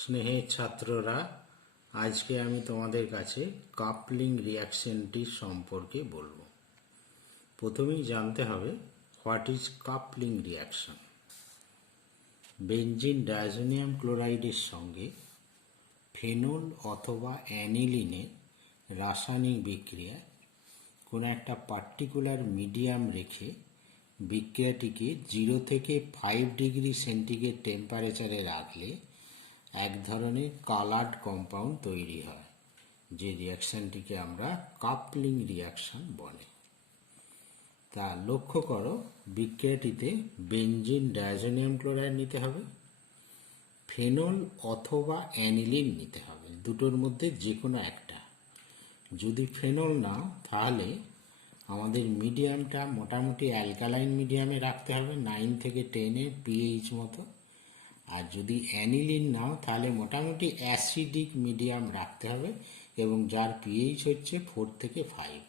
স্নেহের ছাত্ররা, আজকে আমি তোমাদের কাছে কাপলিং রিঅ্যাকশনটি সম্পর্কে বলবো। প্রথমেই জানতে হবে what is coupling reaction. Benzene diazonium ক্লোরাইডের সঙ্গে ফেনল অথবা অ্যানিলিনের রাসায়নিক বিক্রিয়া কোনো একটা পার্টিকুলার মিডিয়াম রেখে বিক্রিয়াটিকে 0 থেকে 5 ডিগ্রি সেন্টিগ্রেড টেম্পারেচারে রাখলে এক ধরনের কালার্ড কম্পাউন্ড তৈরি হয়, যে রিঅ্যাকশানটিকে আমরা কাপলিং রিঅ্যাকশান বলে। তা লক্ষ্য করো, বিক্রিয়াটিতে বেনজিন ডায়াজোনিয়াম ক্লোরাইড নিতে হবে, ফেনল অথবা অ্যানিলিন নিতে হবে, দুটোর মধ্যে যে কোনো একটা। যদি ফেনল নাও তাহলে আমাদের মিডিয়ামটা মোটামুটি অ্যালকালাইন মিডিয়ামে রাখতে হবে, 9 থেকে 10 পিএইচ মতো। আর যদি অ্যানিলিন নাও তাহলে মোটামুটি অ্যাসিডিক মিডিয়াম রাখতে হবে এবং যার পিএইচ হচ্ছে 4 থেকে 5।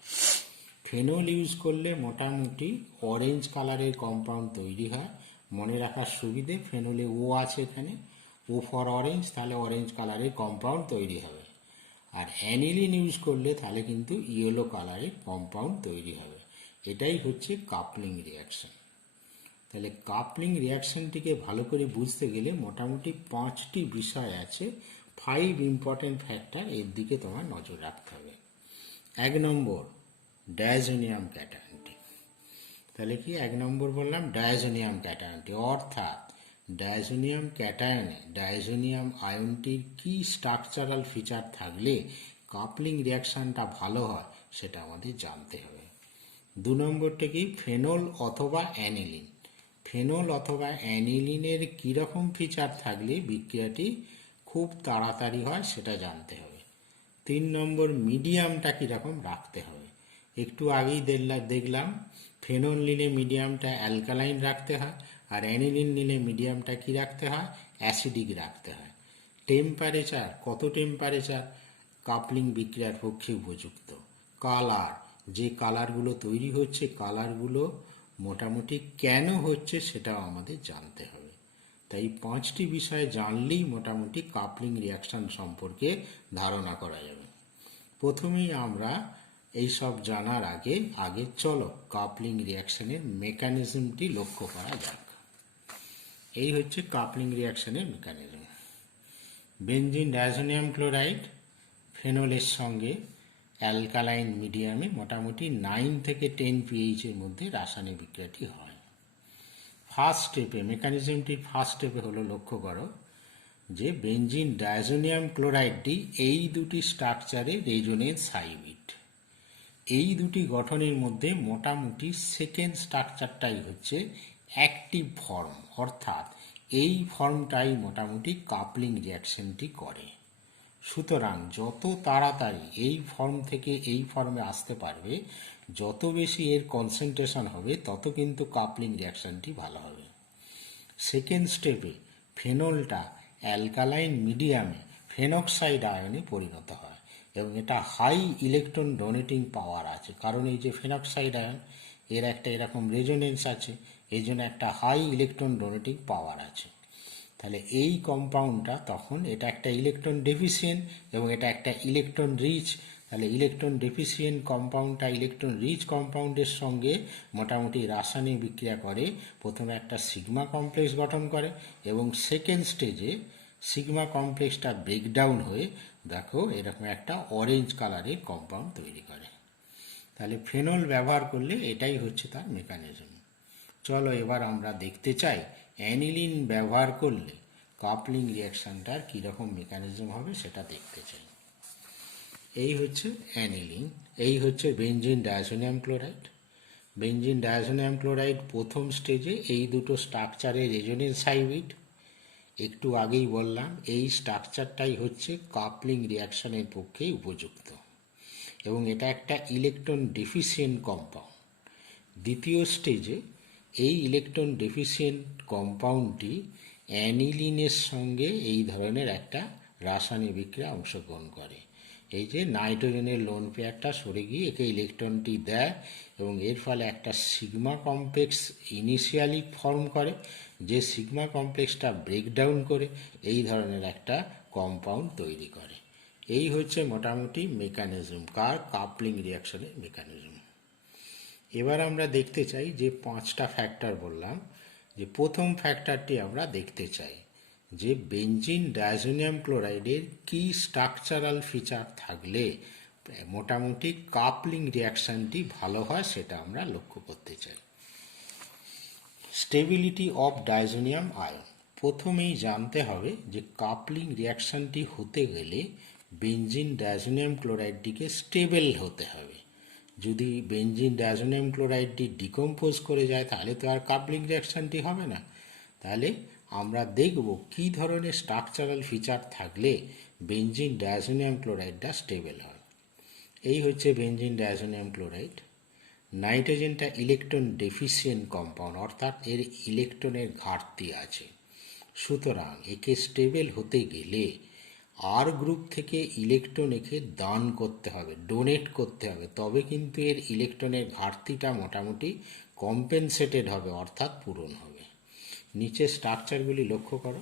ফেনল ইউজ করলে মোটামুটি অরেঞ্জ কালারের কম্পাউন্ড তৈরি হয়। মনে রাখার সুবিধে, ফেনলে ও আছে এখানে, ও ফর অরেঞ্জ, তাহলে অরেঞ্জ কালারের কম্পাউন্ড তৈরি হবে। আর অ্যানিলিন ইউজ করলে তাহলে কিন্তু ইয়েলো কালারের কম্পাউন্ড তৈরি হবে। এটাই হচ্ছে কাপলিং রিঅ্যাকশন। তাহলে কাপলিং রিঅ্যাকশনটিকে ভালো করে বুঝতে গেলে মোটামুটি 5টি বিষয় আছে, 5 ইম্পর্টেন্ট ফ্যাক্টর, এর দিকে তোমার নজর রাখতে হবে। 1 নম্বর, ডায়াজোনিয়াম ক্যাটায়নটি। তাহলে কি 1 নম্বর বললাম? ডায়াজোনিয়াম ক্যাটায়নটি, অর্থাৎ ডায়াজোনিয়াম ক্যাটায়নে ডায়াজোনিয়াম আয়নটির কি স্ট্রাকচারাল ফিচার থাকলে কাপলিং রিঅ্যাকশনটা ভালো হয় সেটা আমাদের জানতে হবে। 2 নম্বরটা কি? ফেনল অথবা অ্যানিলিন। ফেনল অথবা অ্যানিলিনের কীরকম ফিচার থাকলে বিক্রিয়াটি খুব তাড়াতাড়ি হয় সেটা জানতে হবে। 3 নম্বর, মিডিয়ামটা কীরকম রাখতে হবে। একটু আগেই দেখলাম ফেনল নিলে মিডিয়ামটা অ্যালকালাইন রাখতে হয়, আর অ্যানিলিন নিলে মিডিয়ামটা কি রাখতে হয়? অ্যাসিডিক রাখতে হয়। টেম্পারেচার, কত টেম্পারেচার কাপলিং বিক্রিয়ার পক্ষে উপযুক্ত। কালার, যে কালারগুলো তৈরি হচ্ছে কালারগুলো মোটামুটি কেন হচ্ছে সেটাও আমাদের জানতে হবে। তাই 5টি বিষয় জানলেই মোটামুটি কাপলিং রিঅ্যাকশন সম্পর্কে ধারণা করা যাবে। প্রথমেই আমরা এই সব জানার আগে চলো কাপলিং রিঅ্যাকশনের মেকানিজমটি লক্ষ্য করা যাক। এই হচ্ছে কাপলিং রিঅ্যাকশনের মেকানিজম। বেনজিন ডায়াজোনিয়াম ক্লোরাইড ফেনলের সঙ্গে অ্যালকালাইন মিডিয়ামে মোটামুটি 9 থেকে 10 পিএইচের মধ্যে রাসায়নিক বিক্রিয়াটি হয়। ফার্স্ট স্টেপে, মেকানিজমটির ফার্স্ট স্টেপে হলো, লক্ষ্য করো যে বেনজিন ডায়াজোনিয়াম ক্লোরাইডটি এই দুটি স্ট্রাকচারে রেজোনেন্স হাইব্রিড। এই দুটি গঠনের মধ্যে মোটামুটি সেকেন্ড স্ট্রাকচারটাই হচ্ছে অ্যাক্টিভ ফর্ম, অর্থাৎ এই ফর্মটাই মোটামুটি কাপলিং রিঅ্যাকশনটি করে। সুতরাং যত তাড়াতাড়ি এই ফর্ম থেকে এই ফর্মে আসতে পারবে, যত বেশি এর কনসেন্ট্রেশন হবে, তত কিন্তু কাপলিং রিঅ্যাকশনটি ভালো হবে। সেকেন্ড স্টেপে ফেনলটা অ্যালকালাইন মিডিয়ামে ফেনক্সাইড আয়নে পরিণত হয় এবং এটা হাই ইলেকট্রন ডোনেটিং পাওয়ার আছে, কারণ এই যে ফেনক্সাইড আয়ন, এর একটা এরকম রেজোনেন্স আছে, এই জন্য একটা হাই ইলেকট্রন ডোনেটিং পাওয়ার আছে। তাহলে এই কম্পাউন্ডটা তখন, এটা একটা ইলেকট্রন ডেফিসিয়েন্ট এবং এটা একটা ইলেকট্রন রিচ। তাহলে ইলেকট্রন ডেফিসিয়েন্ট কম্পাউন্ডটা ইলেকট্রন রিচ কম্পাউন্ডের সঙ্গে মোটামুটি রাসায়নিক বিক্রিয়া করে। প্রথমে একটা সিগমা কমপ্লেক্স গঠন করে এবং সেকেন্ড স্টেজে সিগমা কমপ্লেক্সটা ব্রেকডাউন হয়ে দেখো এরকম একটা অরেঞ্জ কালারের কম্পাউন্ড তৈরি করে। তাহলে ফেনল ব্যবহার করলে এটাই হচ্ছে তার মেকানিজম। চলো এবার আমরা দেখতে চাই অ্যানিলিন ব্যবহার করলে কাপলিং রিঅ্যাকশনটার কীরকম মেকানিজম হবে সেটা দেখতে চাই। এই হচ্ছে অ্যানিলিন, এই হচ্ছে benzene diazonium chloride. Benzene diazonium chloride প্রথম স্টেজে এই দুটো স্ট্রাকচারে রেজোনেন্স হাইব্রিড। একটু আগেই বললাম এই স্ট্রাকচারটাই হচ্ছে কাপলিং রিঅ্যাকশনের পক্ষে উপযুক্ত এবং এটা একটা ইলেকট্রন ডেফিসিয়েন্ট কম্পাউন্ড। দ্বিতীয় স্টেজে এই ইলেকট্রন ডেফিসিয়েন্ট কম্পাউন্ডটি অ্যানিলিনের সঙ্গে এই ধরনের একটা রাসায়নিক বিক্রিয়া অংশগ্রহণ করে এই যে নাইট্রোজেনের লোন পেয়ারটা সরে গিয়ে একে ইলেকট্রনটি দেয় এবং এর ফলে একটা সিগমা কমপ্লেক্স ইনিশিয়ালি ফর্ম করে, যে সিগমা কমপ্লেক্সটা ব্রেকডাউন করে এই ধরনের একটা কম্পাউন্ড তৈরি করে। এই হচ্ছে মোটামুটি মেকানিজম, কার কাপলিং রিয়াকশনের মেকানিজম। এবার আমরা দেখতে চাই যে 5টা ফ্যাক্টর বললাম, যে প্রথম ফ্যাক্টরটি আমরা দেখতে চাই যে বেঞ্জিন ডায়াজোনিয়াম ক্লোরাইডের কি স্ট্রাকচারাল ফিচার থাকলে মোটামুটি কাপলিং রিয়াকশানটি ভালো হয় সেটা আমরা লক্ষ্য করতে চাই। স্টেবিলিটি অফ ডায়াজোনিয়াম আয়ন, প্রথমেই জানতে হবে যে কাপলিং রিয়াকশানটি হতে গেলে বেঞ্জিন ডায়াজোনিয়াম ক্লোরাইডটিকে স্টেবল হতে হবে। যদি বেঞ্জিন ডায়াজোনিয়াম ক্লোরাইডটি ডিকম্পোজ করে যায় তাহলে তো আর কাপলিং রিয়াকশানটি হবে না। তাহলে আমরা দেখব কি ধরনের স্ট্রাকচারাল ফিচার থাকলে বেঞ্জিন ডায়াজোনিয়াম ক্লোরাইডটা স্টেবল হয়। এই হচ্ছে বেঞ্জিন ডায়াজোনিয়াম ক্লোরাইড। নাইট্রোজেনটা ইলেকট্রন ডেফিসিয়েন্ট কম্পাউন্ড, অর্থাৎ এর ইলেকট্রনের ঘাটতি আছে। সুতরাং একে স্টেবল হতে গেলে আর গ্রুপ থেকে ইলেকট্রন একে দান করতে হবে, ডোনেট করতে হবে, তবে কিন্তু এর ইলেকট্রনের ঘাটতিটা মোটামুটি কম্পেনসেটেড হবে, অর্থাৎ পূরণ হবে। নিচে স্ট্রাকচারগুলি লক্ষ্য করো।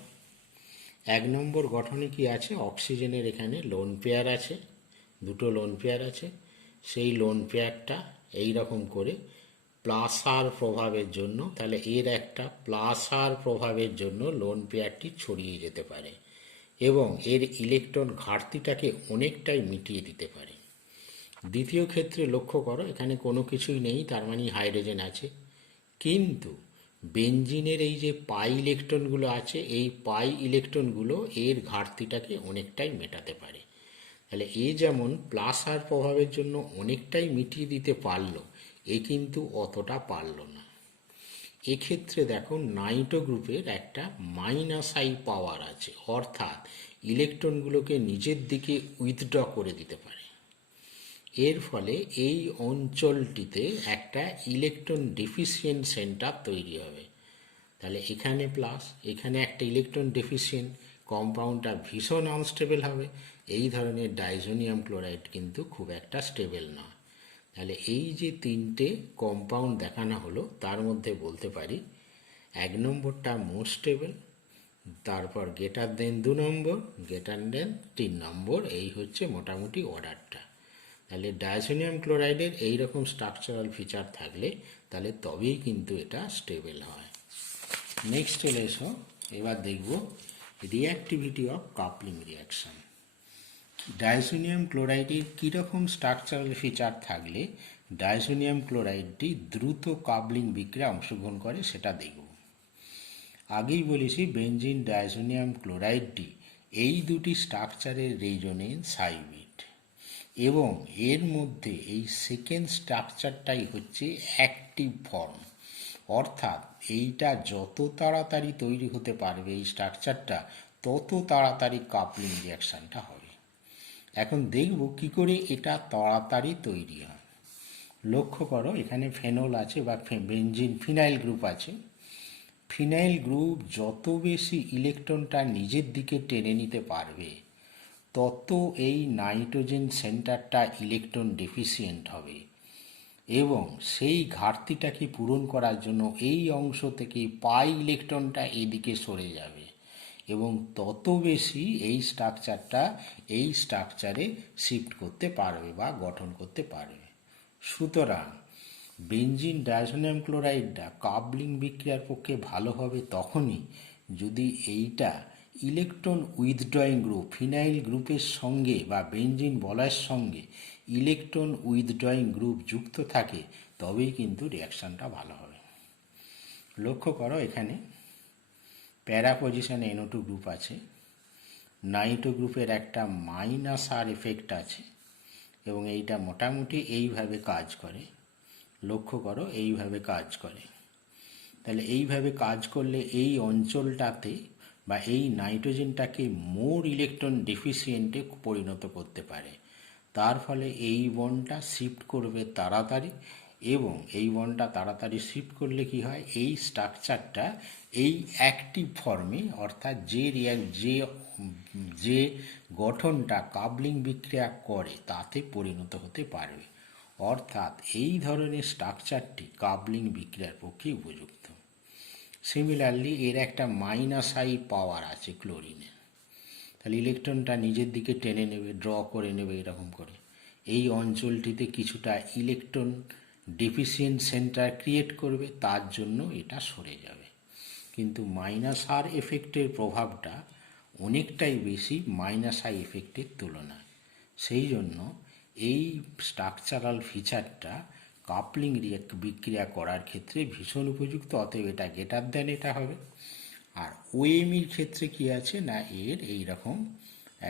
1 নম্বর গঠনে কি আছে, অক্সিজেনের এখানে লোন পেয়ার আছে, 2টো লোন পেয়ার আছে। সেই লোন পেয়ারটা এই রকম করে প্লাস আর প্রভাবের জন্য, তাহলে এর একটা প্লাস আর প্রভাবের জন্য লোন পেয়ারটি ছড়িয়ে যেতে পারে এবং এর ইলেকট্রন ঘাটতিটাকে অনেকটাই মিটিয়ে দিতে পারে। দ্বিতীয় ক্ষেত্রে লক্ষ্য করো, এখানে কোনো কিছুই নেই, তার মানে হাইড্রোজেন আছে, কিন্তু বেঞ্জিনের এই যে পাই ইলেকট্রনগুলো আছে, এই পাই ইলেকট্রনগুলো এর ঘাটতিটাকে অনেকটাই মেটাতে পারে। তাহলে এ যেমন প্লাস আর প্রভাবের জন্য অনেকটাই মিটিয়ে দিতে পারলো, এ কিন্তু অতটা পারল না। এক্ষেত্রে দেখো নাইট্রো গ্রুপের একটা মাইনাস আই পাওয়ার আছে, অর্থাৎ ইলেকট্রনগুলোকে নিজের দিকে উইথড্র করে দিতে পারে। এর ফলে এই অঞ্চলটিতে একটা ইলেকট্রন ডেফিসিয়েন্ট সেন্টার তৈরি হবে। তাহলে এখানে প্লাস, এখানে একটা ইলেকট্রন ডেফিসিয়েন্ট, কম্পাউন্ডটা ভীষণ আনস্টেবল হবে। এই ধরনের ডাইজোনিয়াম ক্লোরাইড কিন্তু খুব একটা স্টেবল নয়। তাহলে এই যে 3টে কম্পাউন্ড দেখানো হলো তার মধ্যে বলতে পারি 1 নম্বরটা মোস্ট স্টেবল, তারপর গ্রেটার দেন 2 নম্বর, গ্রেটার দেন 3 নম্বর, এই হচ্ছে মোটামুটি অর্ডারটা। তাহলে ডায়াজোনিয়াম ক্লোরাইডের এইরকম স্ট্রাকচারাল ফিচার থাকলে তাহলে তবেই কিন্তু এটা স্টেবল হয়। নেক্সট চলে এসো, এবার দেখব reactivity of coupling reaction. Diazonium ক্লোরাইডের কীরকম স্ট্রাকচারাল ফিচার থাকলে ডায়াজোনিয়াম ক্লোরাইডটি দ্রুত কাপলিং বিক্রিয়ায় অংশগ্রহণ করে সেটা দেখব। আগেই বলেছি বেঞ্জিন ডায়াজোনিয়াম ক্লোরাইডটি এই দুটি স্ট্রাকচারের রেজোনেন্স হাইব্রিড এবং এর মধ্যে এই সেকেন্ড স্ট্রাকচারটাই হচ্ছে অ্যাক্টিভ ফর্ম, অর্থাৎ এইটা যত তাড়াতাড়ি তৈরি হতে পারবে এই স্ট্রাকচারটা, তত তাড়াতাড়ি কাপলিং রিয়াকশানটা হবে। এখন দেখব কি করে এটা তাড়াতাড়ি তৈরি হয়। লক্ষ্য করো এখানে ফেনল আছে বা বেঞ্জিন ফিনাইল গ্রুপ আছে। ফিনাইল গ্রুপ যত বেশি ইলেকট্রনটা নিজের দিকে টেনে নিতে পারবে তত এই নাইট্রোজেন সেন্টারটা ইলেকট্রন ডেফিসিয়েন্ট হবে এবং সেই ঘাটতিটাকে পূরণ করার জন্য এই অংশ থেকে পাই ইলেকট্রনটা এদিকে সরে যাবে এবং তত বেশি এই স্ট্রাকচারে শিফট করতে পারবে বা গঠন করতে পারবে। সুতরাং বেঞ্জিন ডায়াজোনিয়াম ক্লোরাইডটা কাপলিং বিক্রিয়ার পক্ষে ভালো হবে তখনই যদি এইটা ইলেকট্রন উইথড্রয়িং গ্রুপ ফিনাইল গ্রুপের সঙ্গে বা বেঞ্জিন বলয়ের সঙ্গে ইলেকট্রন উইথড্রয়িং গ্রুপ যুক্ত থাকে, তবেই কিন্তু রিয়াকশানটা ভালো হবে। লক্ষ্য করো এখানে প্যারা পজিশনে NO2 গ্রুপ আছে, নাইট্রো গ্রুপের একটা মাইনাস আর এফেক্ট আছে এবং এইটা মোটামুটি এইভাবে কাজ করে। লক্ষ্য করো এইভাবে কাজ করে। তাহলে এইভাবে কাজ করলে এই অঞ্চলটাতে বা এই নাইট্রোজেনটাকে মোর ইলেকট্রন ডেফিসিয়েন্টে পরিণত করতে পারে। তার ফলে এই বন্ডটা শিফট করবে তাড়াতাড়ি এবং এই বন্ডটা তাড়াতাড়ি শিফট করলে কি হয়, এই স্ট্রাকচারটা এই অ্যাক্টিভ ফর্মে অর্থাৎ যে গঠনটা কাবলিং বিক্রিয়া করে তাতে পরিণত হতে পারবে। অর্থাৎ এই ধরনের স্ট্রাকচারটি কাবলিং বিক্রিয়ার পক্ষে উপযুক্ত। সিমিলারলি এর একটা -I পাওয়ার আছে ক্লোরিনে, তাহলে ইলেকট্রনটা নিজের দিকে টেনে নেবে, ড্র করে নেবে এরকম করে। এই অঞ্চলটিতে কিছুটা ইলেকট্রন ডেফিসিয়েন্ট সেন্টার ক্রিয়েট করবে, তার জন্য এটা সরে যাবে। কিন্তু -R এফেক্টের প্রভাবটা অনেকটাই বেশি -I এফেক্টের তুলনায়। সেই জন্য এই স্ট্রাকচারাল ফিচারটা কাপলিং বিক্রিয়া করার ক্ষেত্রে ভীষণ উপযুক্ত। অতএব এটা গ্রেটার দেন এটা হবে। আর ওএমির ক্ষেত্রে কি আছে না, এর এইরকম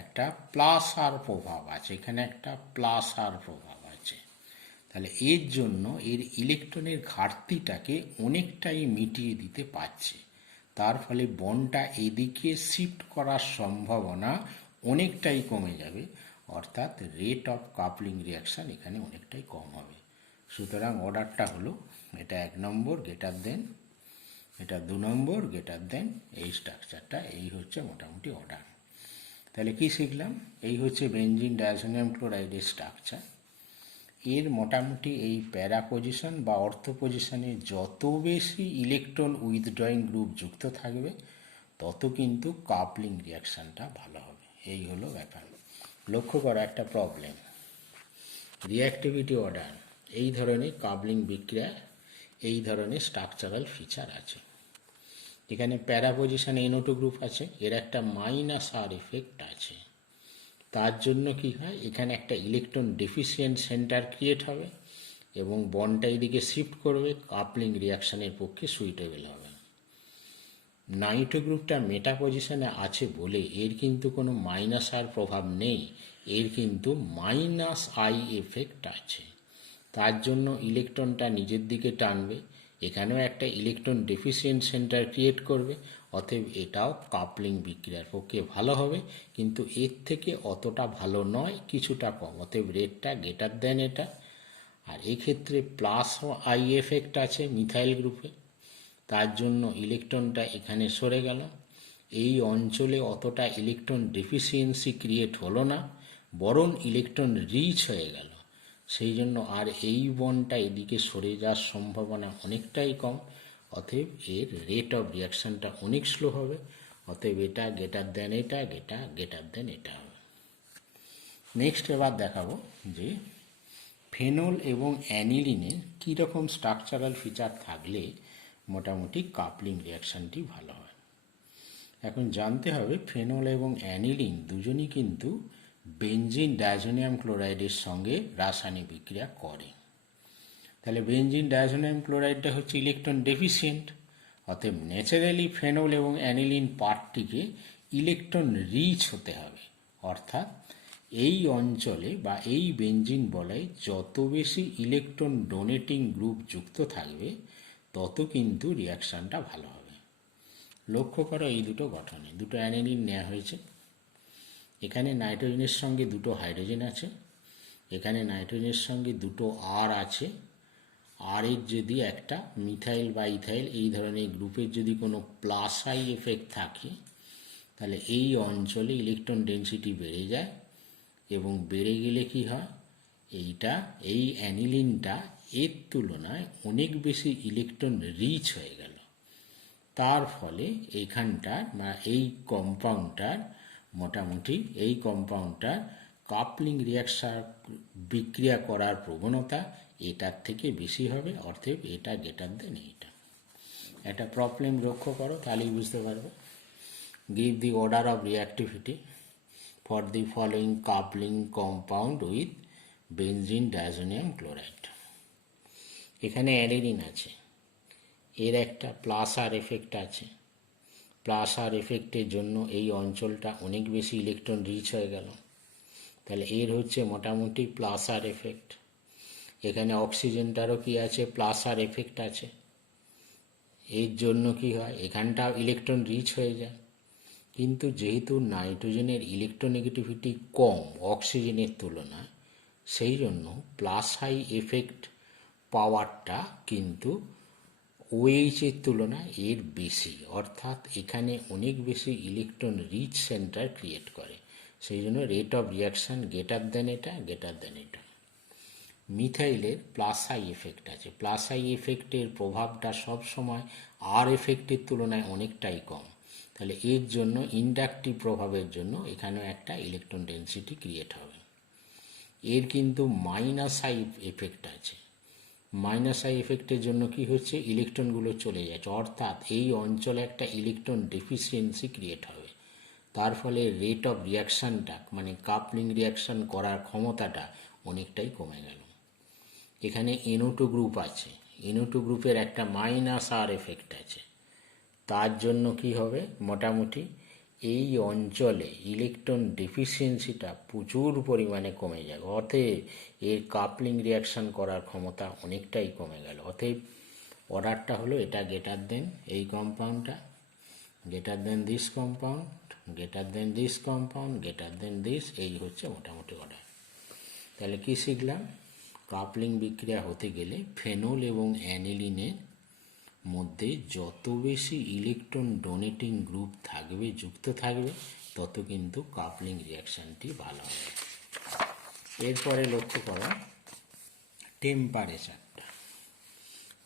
একটা +R প্রভাব আছে, এখানে একটা +R প্রভাব আছে। তাহলে এর জন্য এর ইলেকট্রনের ঘাটতিটাকে অনেকটাই মিটিয়ে দিতে পারছে। তার ফলে বন্ডটা এদিকে শিফট করার সম্ভাবনা অনেকটাই কমে যাবে, অর্থাৎ রেট অফ কাপলিং রিয়াকশান এখানে অনেকটাই কম হবে। সুতরাং অর্ডারটা হলো এটা 1 নম্বর গ্রেটার দেন, এটা 2 নম্বর গ্রেটার দেন এই স্ট্রাকচারটা। এই হচ্ছে মোটামুটি অর্ডার। তাহলে কি শিখলাম, এই হচ্ছে বেনজিন ডায়াজোনিয়াম ক্লোরাইডের স্ট্রাকচার। এর মোটামুটি এই প্যারা পজিশন বা অর্থ পজিশনে যত বেশি ইলেকট্রন উইথড্রয়িং গ্রুপ যুক্ত থাকবে তত কিন্তু কাপলিং রিয়াকশানটা ভালো হবে। এই হলো ব্যাপার। লক্ষ্য করা একটা প্রবলেম, রিঅ্যাক্টিভিটি অর্ডার এই ধরনের কাপলিং বিক্রিয়া এই ধরনের স্ট্রাকচারাল ফিচার আছে। এখানে প্যারা পজিশনে NO2 গ্রুপ আছে, এর একটা -R এফেক্ট আছে। তার জন্য কি হয়, এখানে একটা ইলেকট্রন ডেফিসিয়েন্ট সেন্টার ক্রিয়েট হবে এবং বন্ডটা এদিকে শিফট করবে, কাপলিং রিয়াকশানের পক্ষে সুইটেবল হবে। নাইট্রো গ্রুপটা মেটা পজিশনে আছে বলে এর কিন্তু কোনো -R প্রভাব নেই, এর কিন্তু -I এফেক্ট আছে। তার জন্য ইলেকট্রনটা নিজের দিকে টানবে, এখানেও একটা ইলেকট্রন ডেফিসিয়েন্ট সেন্টার ক্রিয়েট করবে। অতএব এটাও কাপলিং বিক্রিয়ার পক্ষে ভালো হবে, কিন্তু এর থেকে অতটা ভালো নয়, কিছুটা কম। অতএব রেটটা গ্রেটার দেন এটা। আর এক্ষেত্রে +I এফেক্ট আছে মিথাইল গ্রুপে, তার জন্য ইলেকট্রনটা এখানে সরে গেল। এই অঞ্চলে অতটা ইলেকট্রন ডেফিসিয়েন্সি ক্রিয়েট হলো না, বরং ইলেকট্রন রিচ হয়ে গেল। সেই জন্য আর এই বন্ডটা এদিকে সরে যাওয়ার সম্ভাবনা অনেকটাই কম। অতএব এর রেট অফ রিয়াকশানটা অনেক স্লো হবে। অতএব এটা গ্রেটার দেন এটা, গ্রেটার দেন এটা হবে। নেক্সট এবার দেখাবো যে ফেনল এবং অ্যানিলিনের কীরকম স্ট্রাকচারাল ফিচার থাকলে মোটামুটি কাপলিং রিয়াকশানটি ভালো হয়। এখন জানতে হবে ফেনল এবং অ্যানিলিন দুজনই কিন্তু বেনজিন ডায়াজোনিয়াম ক্লোরাইডের সঙ্গে রাসায়নিক বিক্রিয়া করে। তাহলে বেনজিন ডায়াজোনিয়াম ক্লোরাইডটা হচ্ছে ইলেকট্রন ডেফিসিয়েন্ট। অতএব ন্যাচারালি ফেনল এবং অ্যানিলিন পার্টটিকে ইলেকট্রন রিচ হতে হবে। অর্থাৎ এই অঞ্চলে বা এই বেনজিন বলয়ে যত বেশি ইলেকট্রন ডোনেটিং গ্রুপ যুক্ত থাকবে তত কিন্তু রিয়াকশানটা ভালো হবে। লক্ষ্য করো এই দুটো গঠনে দুটো অ্যানিলিন নেওয়া হয়েছে। এখানে নাইট্রোজেনের সঙ্গে দুটো হাইড্রোজেন আছে, এখানে নাইট্রোজেনের সঙ্গে দুটো R আছে। আর এর যদি একটা মিথাইল বা ইথাইল এই ধরনের গ্রুপের যদি কোনো +I এফেক্ট থাকে তাহলে এই অঞ্চলে ইলেকট্রন ডেনসিটি বেড়ে যায় এবং বেড়ে গেলে কি হয়, এই অ্যানিলিনটা এর তুলনায় অনেক বেশি ইলেকট্রন রিচ হয়ে গেল। তার ফলে এইখানটার বা এই কম্পাউন্ডটার মোটামুটি কাপলিং রিয়াকশন বিক্রিয়া করার প্রবণতা এটার থেকে বেশি হবে। অর্থাৎ এটা গ্রেটার দেন এইটা। একটা প্রবলেম লক্ষ্য করো তাহলেই বুঝতে পারবে। Give the order of reactivity for the following coupling compound with benzene diazonium chloride. এখানে অ্যানিলিন আছে, এর একটা +R এফেক্ট আছে। +R এফেক্টের জন্য এই অঞ্চলটা অনেক বেশি ইলেকট্রন রিচ হয়ে গেল। তাহলে এর হচ্ছে মোটামুটি +R এফেক্ট। এখানে অক্সিজেনটারও কি আছে, +R এফেক্ট আছে। এর জন্য কি হয়, এখানটাও ইলেকট্রন রিচ হয়ে যায়। কিন্তু যেহেতু নাইট্রোজেনের ইলেকট্রোনেগেটিভিটি কম অক্সিজেনের তুলনায়, সেই জন্য +I এফেক্ট পাওয়ারটা কিন্তু ওএইচের তুলনায় এর বেশি, অর্থাৎ এখানে অনেক বেশি ইলেকট্রন রিচ সেন্টার ক্রিয়েট করে। সেই জন্য rate of reaction greater than এটা, গ্রেটার দেন এটা। মিথাইলের প্লাস আই এফেক্ট আছে। প্লাস আই এফেক্টের প্রভাবটা সবসময় আর এফেক্টের তুলনায় অনেকটাই কম। তাহলে এর জন্য ইন্ডাকটিভ প্রভাবের জন্য এখানেও একটা ইলেকট্রন ডেন্সিটি ক্রিয়েট হবে। এর কিন্তু মাইনাস আই এফেক্ট আছে। মাইনাস আই এফেক্টের জন্য কি হচ্ছে, ইলেকট্রনগুলো চলে যাচ্ছে, অর্থাৎ এই অঞ্চলে একটা ইলেকট্রন ডেফিসিয়েন্সি ক্রিয়েট হবে। তার ফলে রেট অফ রিয়াকশানটা মানে কাপলিং রিয়াকশান করার ক্ষমতাটা অনেকটাই কমে গেল। এখানে NO2 গ্রুপ আছে, NO2 গ্রুপের একটা মাইনাস আর এফেক্ট আছে। তার জন্য কি হবে, মোটামুটি এই অঞ্চলে ইলেকট্রন ডেফিসিয়েন্সিটা প্রচুর পরিমাণে কমে যাবে, অতএব এর কাপলিং রিয়াকশান করার ক্ষমতা অনেকটাই কমে গেল। অতএব অর্ডারটা হলো এটা গ্রেটার দেন এই কম্পাউন্ডটা, greater than this compound, greater than this compound, greater than this, এই হচ্ছে মোটামুটি অর্ডার। তাহলে কি শিখলাম, কাপলিং বিক্রিয়া হতে গেলে ফেনল এবং অ্যানিলিনের মধ্যে যত বেশি ইলেকট্রন ডোনেটিং গ্রুপ থাকবে, যুক্ত থাকবে, তত কিন্তু কাপলিং রিয়াকশানটি ভালো হবে। এরপরে লক্ষ্য করা টেম্পারেচারটা।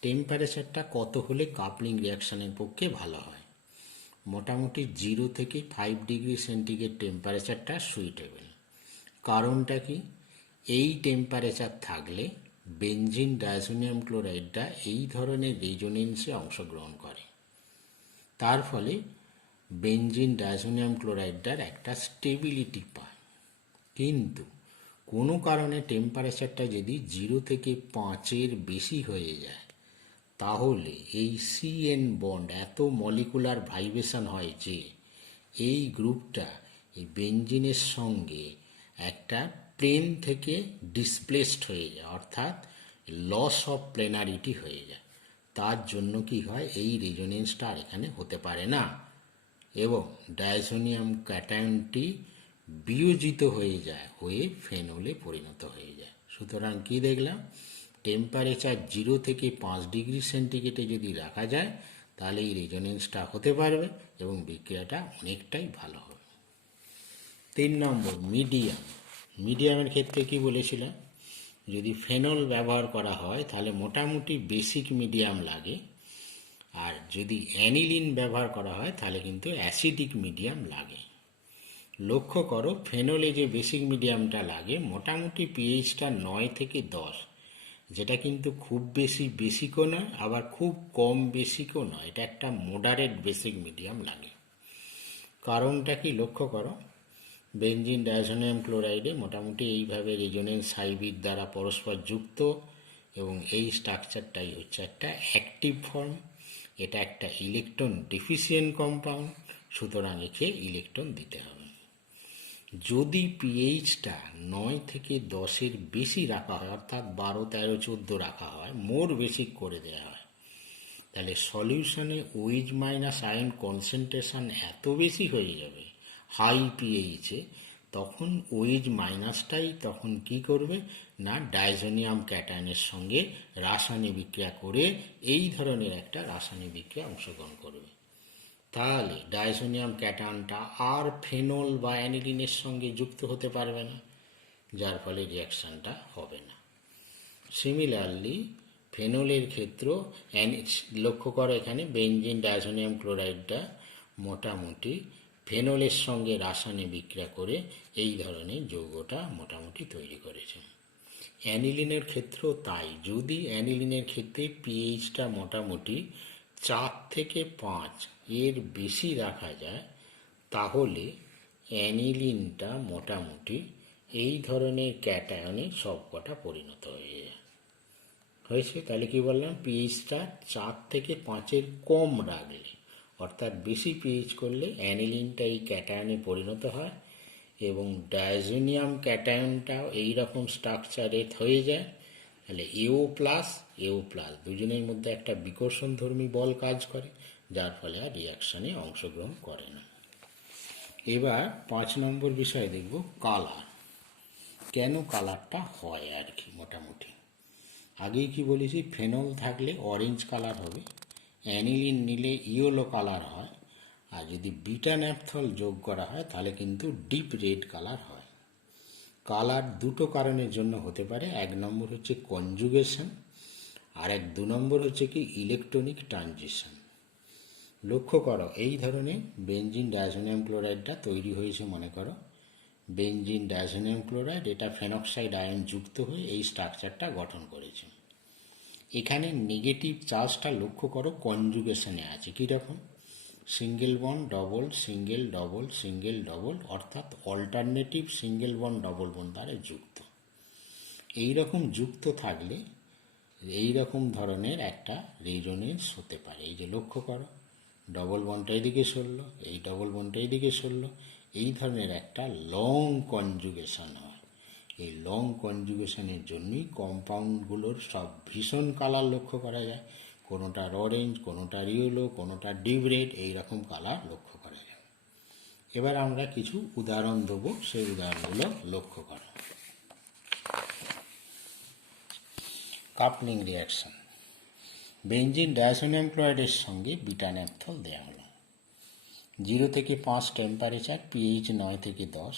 টেম্পারেচারটা কত হলে কাপলিং রিয়াকশানের পক্ষে ভালো হয়? মোটামুটি 0 থেকে 5 ডিগ্রি সেন্টিগ্রেড টেম্পারেচারটা সুইটেবল। কারণটা কি, এই টেম্পারেচার থাকলে বেনজিন ডায়াজোনিয়াম ক্লোরাইডটা এই ধরনের রেজোনেন্সে অংশগ্রহণ করে। তার ফলে বেনজিন ডায়াজোনিয়াম ক্লোরাইডটার একটা স্টেবিলিটি পায়। কিন্তু কোনো কারণে টেম্পারেচারটা যদি 0 থেকে 5-এর বেশি হয়ে যায়, তাহলে এই CN বন্ড এত মলিকুলার ভাইব্রেশন হয় যে এই গ্রুপটা এই বেনজিনের সঙ্গে একটা প্লেন থেকে ডিসপ্লেসড হয়ে যায়, অর্থাৎ লস অফ প্লেনারিটি হয়ে যায়। তার জন্য কি হয়, এই রেজোনেন্সটা আর এখানে হতে পারে না এবং ডায়াজোনিয়াম ক্যাটায়নটি বিয়োজিত হয়ে যায়, হয়ে ফেনলে পরিণত হয়ে যায়। সুতরাং কি দেখলাম, টেম্পারেচার 0 থেকে 5 ডিগ্রি সেন্টিগ্রেডে যদি রাখা যায়, তাহলে এই রেজোনেন্সটা হতে পারবে এবং বিক্রিয়াটা অনেকটাই ভালো হবে। 3 নম্বর মিডিয়াম। মিডিয়ামের ক্ষেত্রে কি বলেছিলাম, যদি ফেনল ব্যবহার করা হয় তাহলে মোটামুটি বেসিক মিডিয়াম লাগে, আর যদি অ্যানিলিন ব্যবহার করা হয় তাহলে কিন্তু অ্যাসিডিক মিডিয়াম লাগে। লক্ষ্য করো, ফেনলে যে বেসিক মিডিয়ামটা লাগে মোটামুটি পিএইচটা 9 থেকে 10, যেটা কিন্তু খুব বেশি বেসিকও নয়, আবার খুব কম বেসিকও নয়, এটা একটা মডারেট বেসিক মিডিয়াম লাগে। কারণটা কি লক্ষ্য করো, বেনজিন ডায়াজোনিয়াম ক্লোরাইডে মোটামুটি এইভাবে রেজোনেন্স হাইব্রিড দ্বারা পরস্পর যুক্ত এবং এই স্ট্রাকচারটাই হচ্ছে একটা অ্যাক্টিভ ফর্ম। এটা একটা ইলেকট্রন ডেফিসিয়েন্ট কম্পাউন্ড, সুতরাং একে ইলেকট্রন দিতে হবে। যদি পিএইচটা 9 থেকে 10-এর বেশি রাখা হয়, অর্থাৎ 12, 13, 14 রাখা হয়, মোর বেসিক করে দেওয়া হয়, তাহলে সলিউশনে ওইচ মাইনাস আয়ন কনসেন্ট্রেশন এত বেশি হয়ে যাবে হাই পিএইচে, তখন ওইচ মাইনাসটাই তখন কি করবে না, ডায়াজোনিয়াম ক্যাটায়নের সঙ্গে রাসায়নিক বিক্রিয়া করে এই ধরনের একটা রাসায়নিক বিক্রিয়া অংশগ্রহণ করবে। তাহলে ডায়াজোনিয়াম ক্যাটায়নটা আর ফেনল বা অ্যানিলিনের সঙ্গে যুক্ত হতে পারবে না, যার ফলে রিয়াকশানটা হবে না। সিমিলারলি ফেনলের ক্ষেত্রেও লক্ষ্য করো, এখানে বেনজিন ডায়াজোনিয়াম ক্লোরাইডটা মোটামুটি ফেনলের সঙ্গে রাসায়নিক বিক্রিয়া করে এই ধরনের যৌগটা মোটামুটি তৈরি করেছে। অ্যানিলিনের ক্ষেত্রেও তাই। যদি অ্যানিলিনের ক্ষেত্রে পিএইচটা মোটামুটি 4 থেকে 5 এর বেশি রাখা যায়, তাহলে অ্যানিলিনটা মোটামুটি এই ধরনের ক্যাটায়নে সবকটা পরিণত হয়ে যায়। হয়েছে, তাহলে কি বললাম, পিএইচটা 4 থেকে 5-এর কম রাখলে, অর্থাৎ বেশি পিএইচ করলে অ্যানিলিনটা এই ক্যাটায়নে পরিণত হয় এবং ডায়াজোনিয়াম ক্যাটায়নটাও এইরকম স্ট্রাকচারে হয়ে যায়। তাহলে এও প্লাস দুজনের মধ্যে একটা বিকর্ষণধর্মী বল কাজ করে, যার ফলে আর রিয়াকশানে অংশগ্রহণ করে না। এবার 5 নম্বর বিষয় দেখব কালার। কেন কালারটা হয় আর কি মোটামুটি। আগেই কি বলেছি, ফেনল থাকলে অরেঞ্জ কালার হবে, অ্যানিলিন নিলে ইয়েলো কালার হয়, আর যদি বিটা ন্যাপথল যোগ করা হয় তাহলে কিন্তু ডিপ রেড কালার হয়। কালার দুটো কারণের জন্য হতে পারে। এক নম্বর হচ্ছে কনজুগেশন, আর 2 নম্বর হচ্ছে কি ইলেকট্রনিক ট্রানজিশন। লক্ষ্য করো, এই ধরনের বেনজিন ডায়াজোনিয়াম ক্লোরাইডটা তৈরি হয়েছে, মনে করো বেনজিন ডায়াজোনিয়াম ক্লোরাইড, এটা ফেনক্সাইড আয়ন যুক্ত হয়ে এই স্ট্রাকচারটা গঠন করেছে। এখানে নেগেটিভ চার্জটা লক্ষ্য করো কনজুগেশনে আছে। কীরকম? Single bond double, single double, single double, অর্থাৎ alternative single bond double bond দ্বারা যুক্ত। এই রকম যুক্ত থাকলে এই রকম ধরনের একটা রেজোনেন্স হতে পারে। এই যে লক্ষ্য করো, ডবল বন্ডটা এদিকে সরলো, এই ডবল বন্ডটা এদিকে সরলো, এই ধরনের একটা লং কনজুগেশন হয়। এই লং কনজুগেশনের জন্যই কম্পাউন্ডগুলোর সব ভীষণ কালার লক্ষ্য করা যায়। কোনোটার অরেঞ্জ, কোনোটার ইয়েলো, কোনোটার ডিপ রেড, এইরকম কালার লক্ষ্য করা যায়। এবার আমরা কিছু উদাহরণ দেবো, সেই উদাহরণগুলো লক্ষ্য করো। কাপলিং রিয়াকশন, বেনজিন ডায়াজোনিয়াম ক্লোরাইডের সঙ্গে বিটা ন্যাপথল দেওয়া হলো। 0 থেকে 5 টেম্পারেচার, পিএইচ 9 থেকে 10,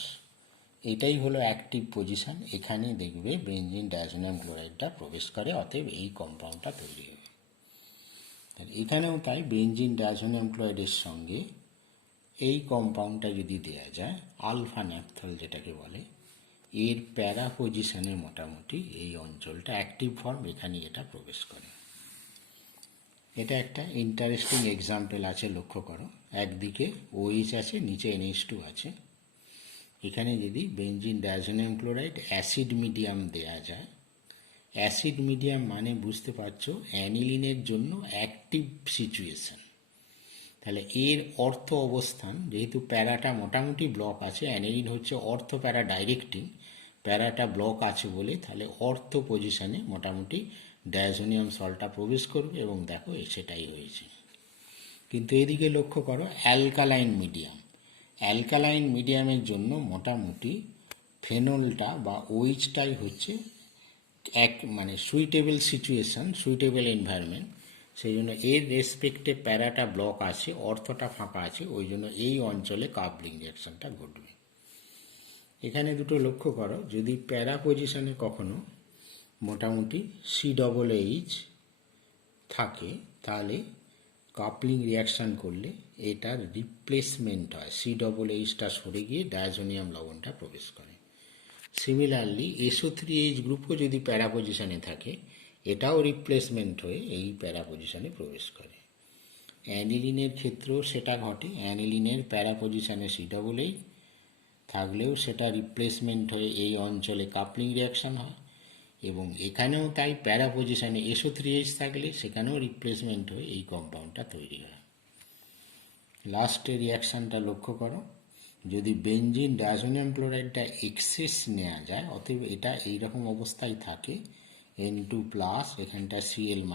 এটাই হলো অ্যাক্টিভ পজিশন। এখানে দেখবে বেনজিন ডায়াজোনিয়াম ক্লোরাইডটা প্রবেশ করে, অতএব এই কম্পাউন্ডটা তৈরি হবে। এখানেও তাই, বেনজিন ডায়াজোনিয়াম ক্লোরাইডের সঙ্গে এই কম্পাউন্ডটা যদি দেয়া যায়, আলফা ন্যাপথল যেটাকে বলে, এর প্যারা পজিশনে মোটামুটি এই অঞ্চলটা অ্যাক্টিভ ফর্ম, এখানে এটা প্রবেশ করে। এটা একটা ইন্টারেস্টিং এক্সাম্পল আছে, লক্ষ্য করো। একদিকে OH আছে, নিচে NH2 আছে। এখানে যদি benzene diazonium chloride acid medium দেয়া যায়, অ্যাসিড মিডিয়াম মানে বুঝতে পারছো অ্যানিলিনের জন্য অ্যাক্টিভ সিচুয়েশন, তাহলে এর অর্থ অবস্থান, যেহেতু প্যারাটা মোটামুটি ব্লক আছে, অ্যানিলিন হচ্ছে অর্থ প্যারা ডাইরেক্টিং, প্যারাটা ব্লক আছে বলে তাহলে অর্থ পজিশনে মোটামুটি ডায়াজোনিয়াম সল্টটা প্রবেশ করবে, এবং দেখো সেটাই হয়েছে। কিন্তু এদিকে লক্ষ্য করো, অ্যালকালাইন মিডিয়াম, অ্যালকালাইন মিডিয়ামের জন্য মোটামুটি ফেনলটা বা OH-টাই হচ্ছে মানে সুইটেবল সিচুয়েশন, সুইটেবল এনভায়রনমেন্ট। সেই জন্য এর রেসপেক্টে প্যারাটা ব্লক আছে, অর্থটা ফাঁকা আছে, ওই জন্য এই অঞ্চলে কাপলিং রিয়াকশনটা ঘটবে। এখানে দুটো লক্ষ্য করো, যদি প্যারা পজিশনে কখনো মোটামুটি COOH থাকে, তাহলে কাপলিং রিয়াকশান করলে এটার রিপ্লেসমেন্ট হয়, COOHটা সরে গিয়ে ডায়াজোনিয়াম লবণটা প্রবেশ করে। সিমিলারলি SO3H গ্রুপও যদি প্যারা পজিশনে থাকে, এটাও রিপ্লেসমেন্ট হয়ে এই প্যারা পজিশনে প্রবেশ করে। অ্যানিলিনের ক্ষেত্রেও সেটা ঘটে। অ্যানিলিনের প্যারা পজিশনে COOH থাকলেও সেটা রিপ্লেসমেন্ট হয়ে এই অঞ্চলে কাপলিং রিয়াকশান হয়, এবং এখানেও তাই প্যারা পজিশনে SO3H থাকলে সেখানেও রিপ্লেসমেন্ট হয়ে এই কম্পাউন্ডটা তৈরি হয়। লাস্টের রিয়াকশানটা লক্ষ্য করো, যদি বেনজিন ডায়াজোনিয়াম ক্লোরাইডটা এক্সেস নেওয়া যায়, অতএব এটা এইরকম অবস্থায় থাকে, N2+, এখানটা Cl-